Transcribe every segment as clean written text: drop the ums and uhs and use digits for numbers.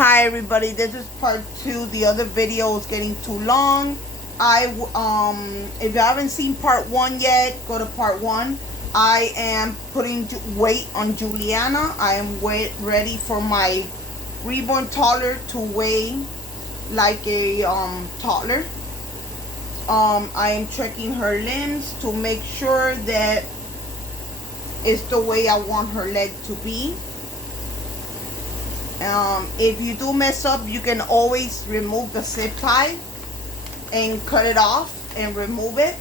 Hi everybody, this is part 2. The other video is getting too long. If you haven't seen part 1 yet, go to part 1. I am putting weight on Juliana. I am ready for my reborn toddler to weigh like a toddler. I am checking her limbs to make sure that it's the way I want her leg to be. If you do mess up, you can always remove the zip tie and cut it off and remove it.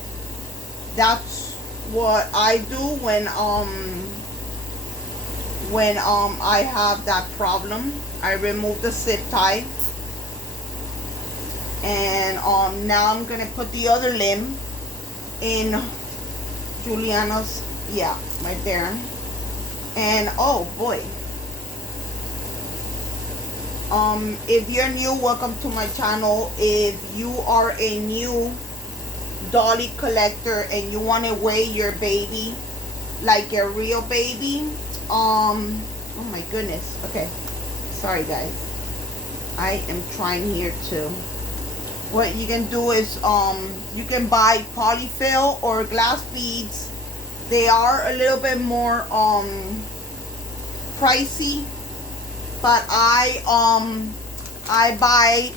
That's what I do when I have that problem. I remove the zip tie. And now I'm gonna put the other limb in Juliana's, yeah, right there. And oh boy, if you're new, welcome to my channel. If you are a new dolly collector and you want to weigh your baby like a real baby, oh my goodness, okay, sorry guys, I am trying here too. What you can do is you can buy polyfill or glass beads. They are a little bit more pricey, but I buy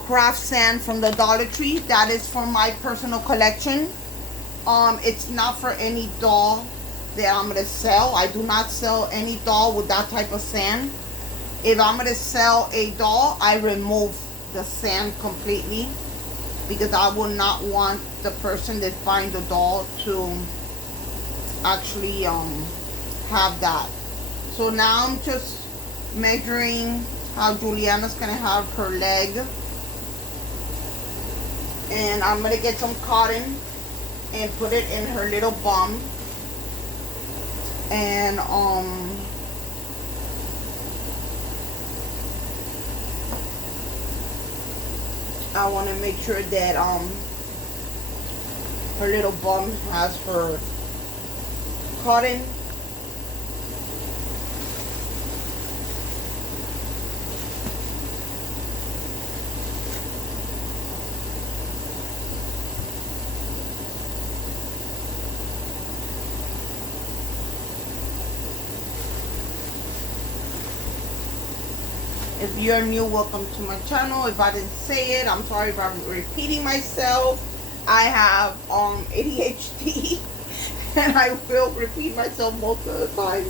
craft sand from the Dollar Tree. That is for my personal collection. It's not for any doll that I'm gonna sell. I do not sell any doll with that type of sand. If I'm gonna sell a doll, I remove the sand completely, because I will not want the person that's buying the doll to actually have that. So now I'm just measuring how Juliana's gonna have her leg, and I'm gonna get some cotton and put it in her little bum, and I want to make sure that her little bum has her cotton. If you're new, welcome to my channel. If I didn't say it, I'm sorry if I'm repeating myself. I have ADHD and I will repeat myself most of the time.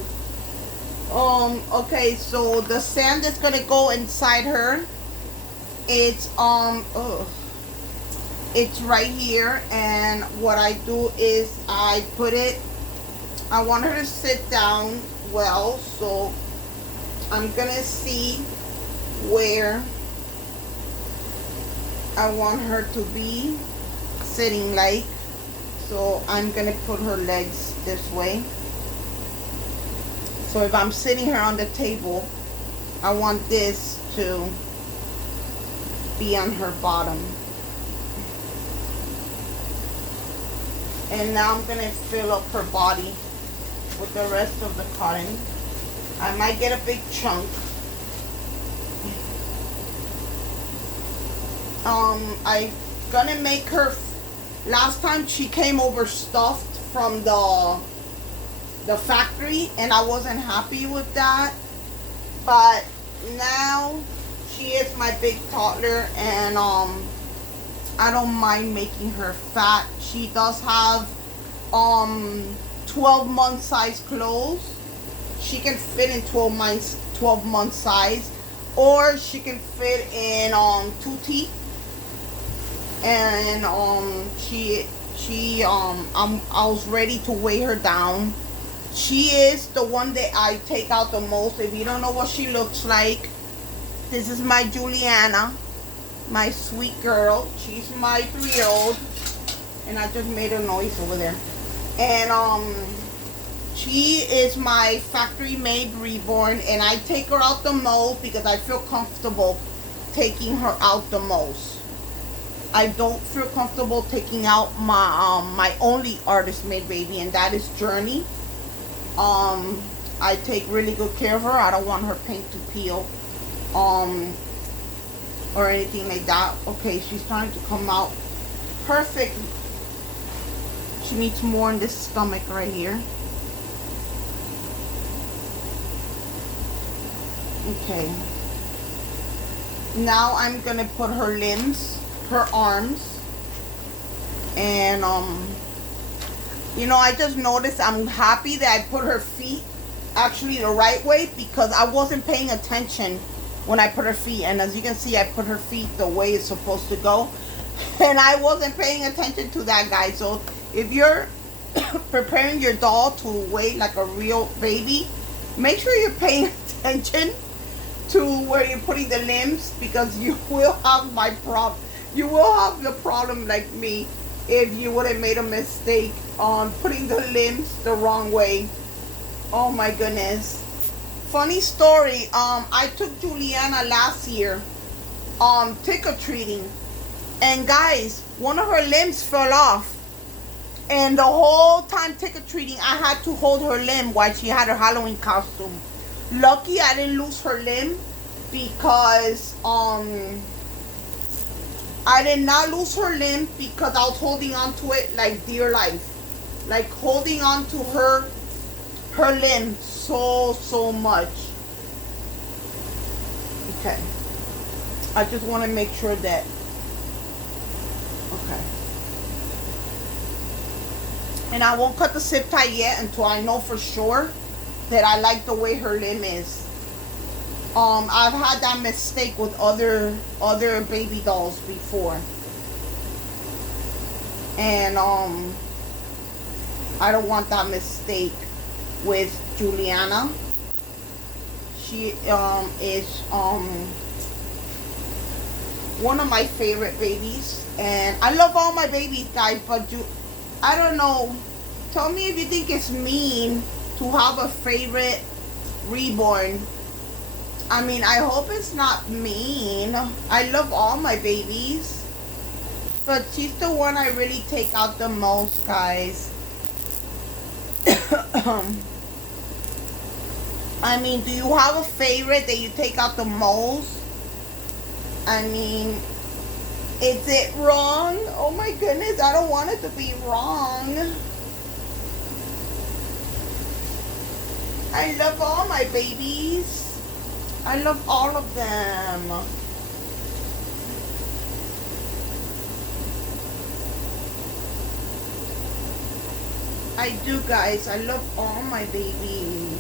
Okay, so the sand that's gonna go inside her, it's it's right here, and what I do is I put it, I want her to sit down well, so I'm gonna see where I want her to be sitting like. So I'm gonna put her legs this way. So if I'm sitting her on the table, I want this to be on her bottom. And now I'm gonna fill up her body with the rest of the cotton. I might get a big chunk. I gonna make her, last time she came over stuffed from the factory, and I wasn't happy with that, but now she is my big toddler, and I don't mind making her fat. She does have 12-month size clothes. She can fit in 12-month size, or she can fit in 2 teeth. And I was ready to weigh her down. She is the one that I take out the most. If you don't know what she looks like, this is my Juliana, my sweet girl. She's my 3-year-old, and I just made a noise over there. And she is my factory made reborn, and I take her out the most because I feel comfortable taking her out the most. I don't feel comfortable taking out my only artist made baby, and that is Journey. I take really good care of her. I don't want her paint to peel. um or anything like that. Okay, she's trying to come out perfect. She needs more in this stomach right here. Okay, now I'm gonna put her limbs, her arms, and you know, I just noticed, I'm happy that I put her feet actually the right way, because I wasn't paying attention when I put her feet. And as you can see, I put her feet the way it's supposed to go. And I wasn't paying attention to that, guys. So if you're preparing your doll to weigh like a real baby, make sure you're paying attention to where you're putting the limbs, because you will have my problem. You will have the problem like me if you would have made a mistake on putting the limbs the wrong way. Oh my goodness. Funny story, I took Juliana last year trick-or-treating, and guys, one of her limbs fell off, and the whole time trick-or-treating I had to hold her limb while she had her Halloween costume. Lucky I didn't lose her limb, because I did not lose her limb because I was holding on to it like dear life, like holding on to her limb so much. Okay, I just want to make sure that, okay, and I won't cut the zip tie yet until I know for sure that I like the way her limb is. I've had that mistake with other baby dolls before, and I don't want that mistake with Juliana. She is one of my favorite babies, and I love all my babies, guys, but I don't know, tell me if you think it's mean to have a favorite reborn. I mean, I hope it's not mean. I love all my babies, but she's the one I really take out the most, guys. I mean, do you have a favorite that you take out the most? I mean, is it wrong? Oh my goodness, I don't want it to be wrong. I love all my babies. I love all of them. I do, guys. I love all my babies.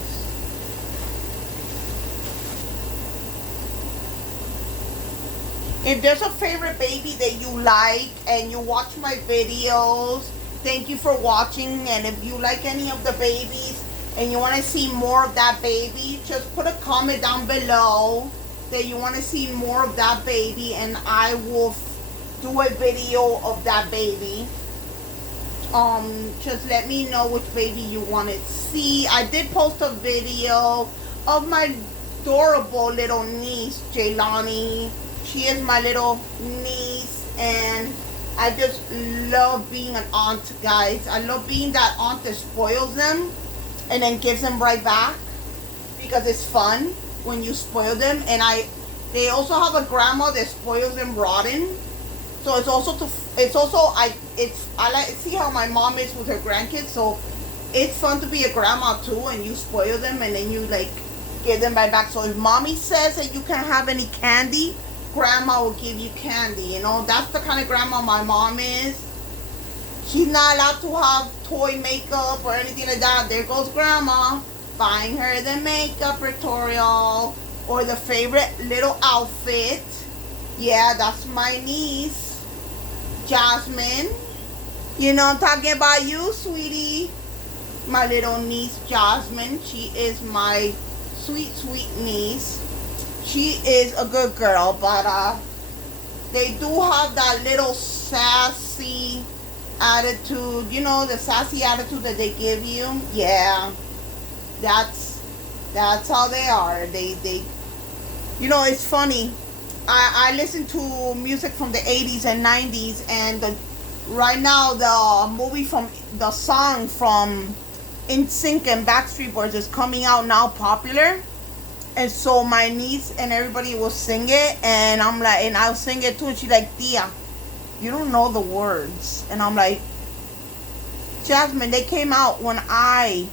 If there's a favorite baby that you like and you watch my videos, thank you for watching. And if you like any of the babies and you want to see more of that baby, just put a comment down below that you want to see more of that baby, and I will do a video of that baby. Just let me know which baby you want to see. I did post a video of my adorable little niece, Jaylani. She is my little niece, and I just love being an aunt, guys. I love being that aunt that spoils them and then gives them right back, because it's fun when you spoil them. And they also have a grandma that spoils them rotten. So it's also I like see how my mom is with her grandkids. So it's fun to be a grandma too, and you spoil them and then you like give them right back. So if mommy says that you can't have any candy, grandma will give you candy. You know, that's the kind of grandma my mom is. She's not allowed to have toy makeup or anything like that. There goes grandma buying her the makeup tutorial or the favorite little outfit. Yeah, that's my niece, Jasmine. You know I'm talking about you, sweetie. My little niece, Jasmine. She is my sweet, sweet niece. She is a good girl, but they do have that little sassy attitude. You know, the sassy attitude that they give you. Yeah, that's how they are. They you know, it's funny. I listen to music from the 80s and 90s, and right now the song from NSYNC and Backstreet Boys is coming out now, popular. And so my niece and everybody will sing it, and I'm like, and I'll sing it too, and she's like, Tia, you don't know the words. And I'm like, Jasmine, they came out when I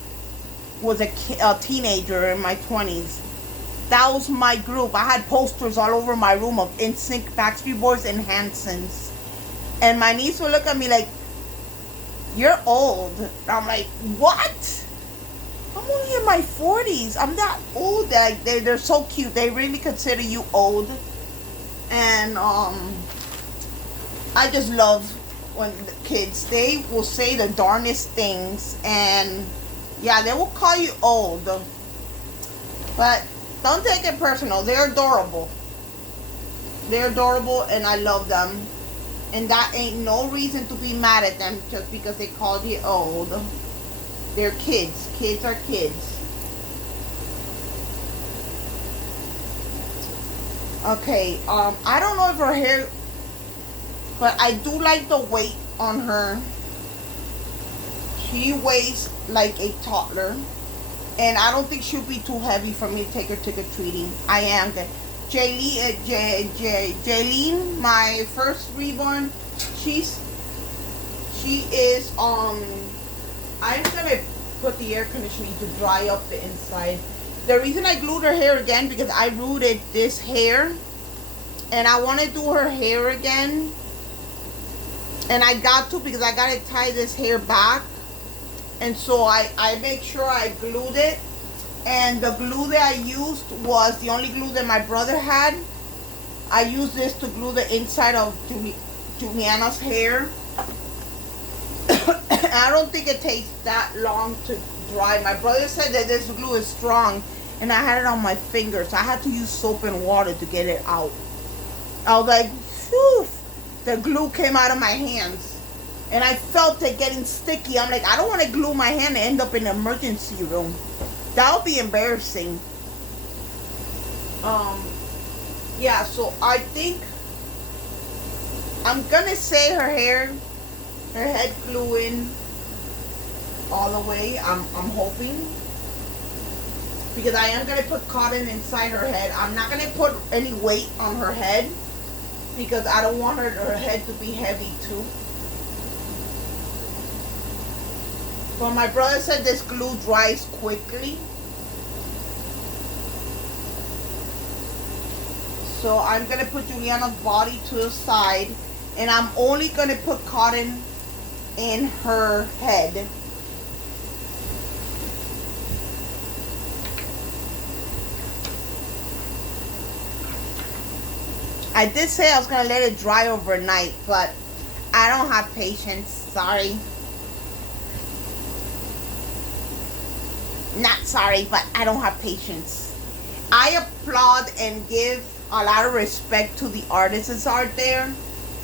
was a teenager in my 20s. That was my group. I had posters all over my room of NSYNC, Backstreet Boys, and Hansons. And my niece would look at me like, you're old. And I'm like, what? I'm only in my 40s. I'm not old. Like, they're so cute. They really consider you old. And I just love when the kids, they will say the darnest things. And yeah, they will call you old. But don't take it personal. They're adorable. They're adorable, and I love them. And that ain't no reason to be mad at them just because they called you old. They're kids. Kids are kids. Okay, I don't know if her hair, but I do like the weight on her. She weighs like a toddler. And I don't think she'll be too heavy for me to take her trick-or-treating. I am good. Jaylene, my first reborn, she is, I'm gonna put the air conditioning to dry up the inside. The reason I glued her hair again, because I rooted this hair, and I want to do her hair again. And I got to, because I got to tie this hair back. And so I make sure I glued it. And the glue that I used was the only glue that my brother had. I used this to glue the inside of Juliana's hair. I don't think it takes that long to dry. My brother said that this glue is strong. And I had it on my fingers. I had to use soap and water to get it out. I was like, phew. The glue came out of my hands. And I felt it getting sticky. I'm like, I don't want to glue my hand and end up in the emergency room. That would be embarrassing. Yeah, so I think I'm going to say her head glue in all the way. I'm hoping. Because I am going to put cotton inside her head. I'm not going to put any weight on her head. Because I don't want her head to be heavy too. But my brother said this glue dries quickly. So I'm going to put Juliana's body to the side. And I'm only going to put cotton in her head. I did say I was going to let it dry overnight, but I don't have patience. Sorry. Not sorry, but I don't have patience. I applaud and give a lot of respect to the artists out there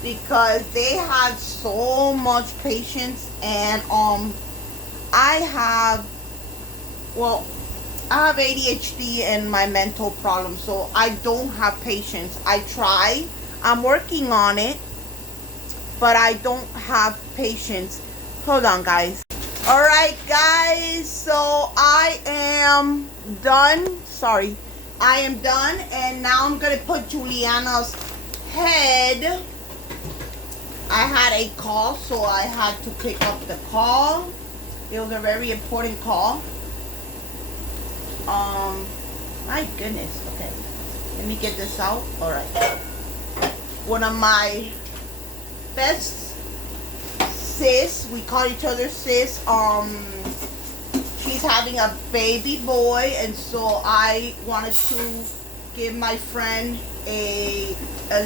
because they have so much patience. And I have ADHD and my mental problems, so I don't have patience. I try. I'm working on it, but I don't have patience. Hold on, guys. Alright, guys. So I am done. Sorry. I am done. And now I'm going to put Juliana's head. I had a call, so I had to pick up the call. It was a very important call. My goodness. Okay, let me get this out. All right. One of my best sis, we call each other sis. She's having a baby boy, and so I wanted to give my friend a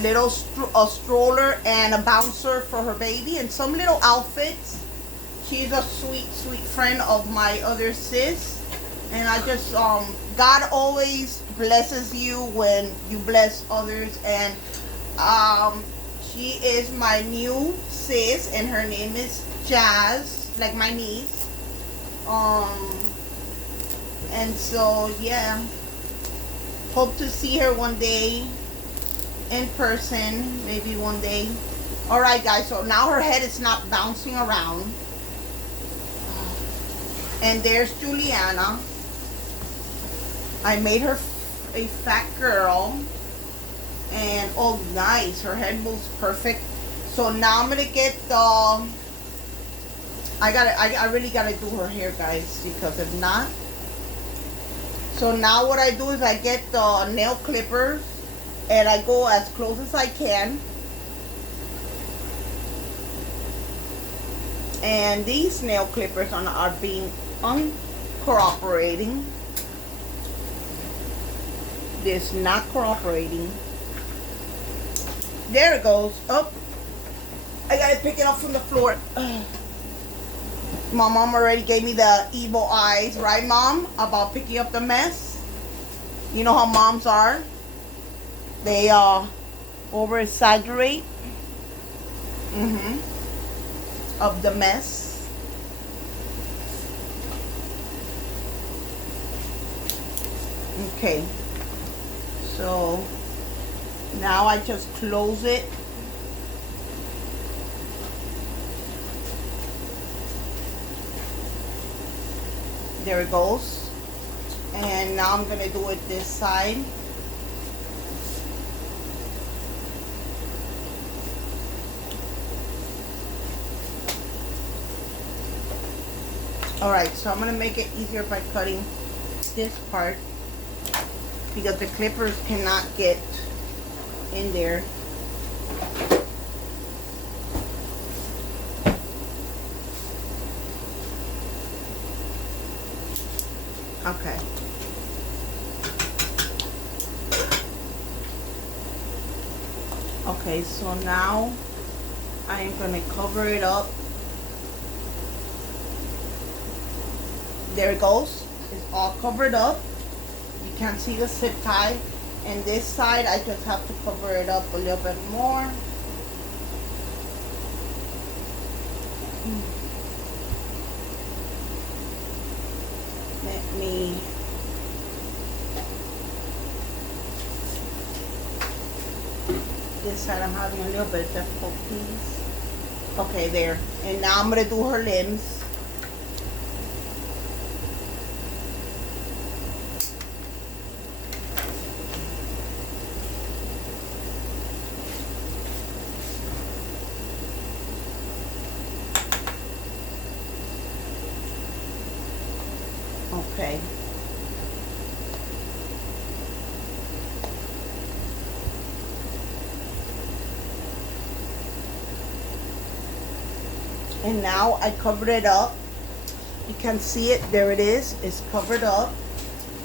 little stroller and a bouncer for her baby and some little outfits. She's a sweet friend of my other sis. And I just, God always blesses you when you bless others. And she is my new sis, and her name is Jazz, like my niece. And so, yeah. Hope to see her one day in person, maybe one day. Alright, guys, so now her head is not bouncing around. And there's Juliana. I made her a fat girl. And oh, nice, her head moves perfect. So now I'm gonna get the, I really gotta do her hair, guys, because if not. So now what I do is I get the nail clippers and I go as close as I can. And these nail clippers are being uncooperating. This not cooperating. There it goes. Oh, I gotta pick it up from the floor. My mom already gave me the evil eyes, right, Mom? About picking up the mess. You know how moms are. They over exaggerate of the mess. Okay. So now I just close it. There it goes. And now I'm gonna do it this side. Alright, so I'm gonna make it easier by cutting this part, because the clippers cannot get in there. Okay. Okay, so now I am gonna cover it up. There it goes. It's all covered up. You can't see the zip tie. And this side, I just have to cover it up a little bit more. Let me... This side I'm having a little bit of difficulties. Okay, there. And now I'm going to do her limbs. Okay. And now I covered it up. You can see it. There it is. It's covered up.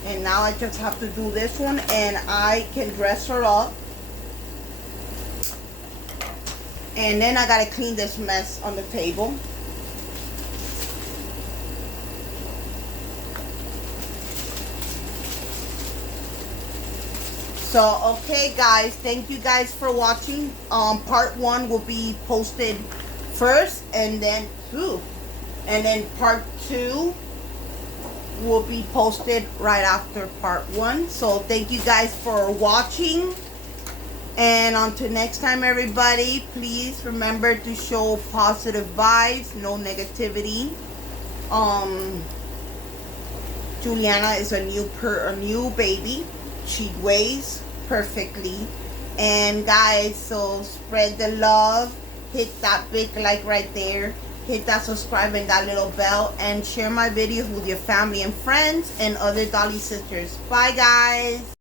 And now I just have to do this one and I can dress her up. And then I gotta clean this mess on the table. So, okay guys, thank you guys for watching. Part 1 will be posted first, and then part 2 will be posted right after part 1. So thank you guys for watching, and until next time everybody, please remember to show positive vibes, no negativity. Juliana is a new baby. She weighs perfectly. And guys, so spread the love, hit that big like right there, hit that subscribe and that little bell, and share my videos with your family and friends and other Dolly sisters. Bye guys.